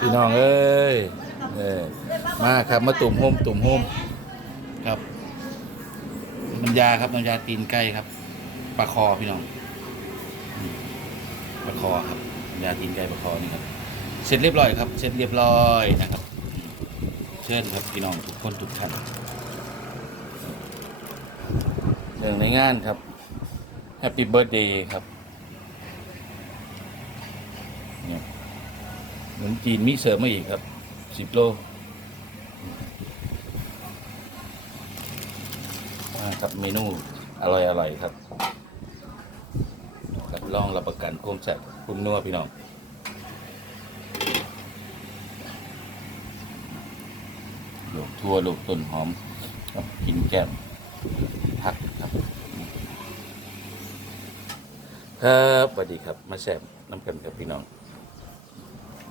พี่น้องเอ้ยเออมาครับมาตุ่มโฮมตุ่มโฮมครับน้ำยาครับน้ำยาตีนไก่ครับปลาคอพี่น้องปลาคอครับยาตีนไก่ปลาคอนี่ครับเสร็จเรียบร้อยครับ เสร็จเรียบร้อยนะครับ เชิญครับพี่น้องทุกคนทุกท่านเรื่องในงานครับแฮปปี้เบิร์ดเดย์ครับเนี่ย ขนมจีนมีเสริมมาอีกครับสิบโลครับเมนูอร่อยอร่อยครับรับรองรับประกันความแซ่บคุ้มนัวพี่น้องลูกทั่วลูกต้นหอมกินแก้มพักครับ ครับสวัสดีครับ มาแซ่บน้ำกันกับพี่น้อง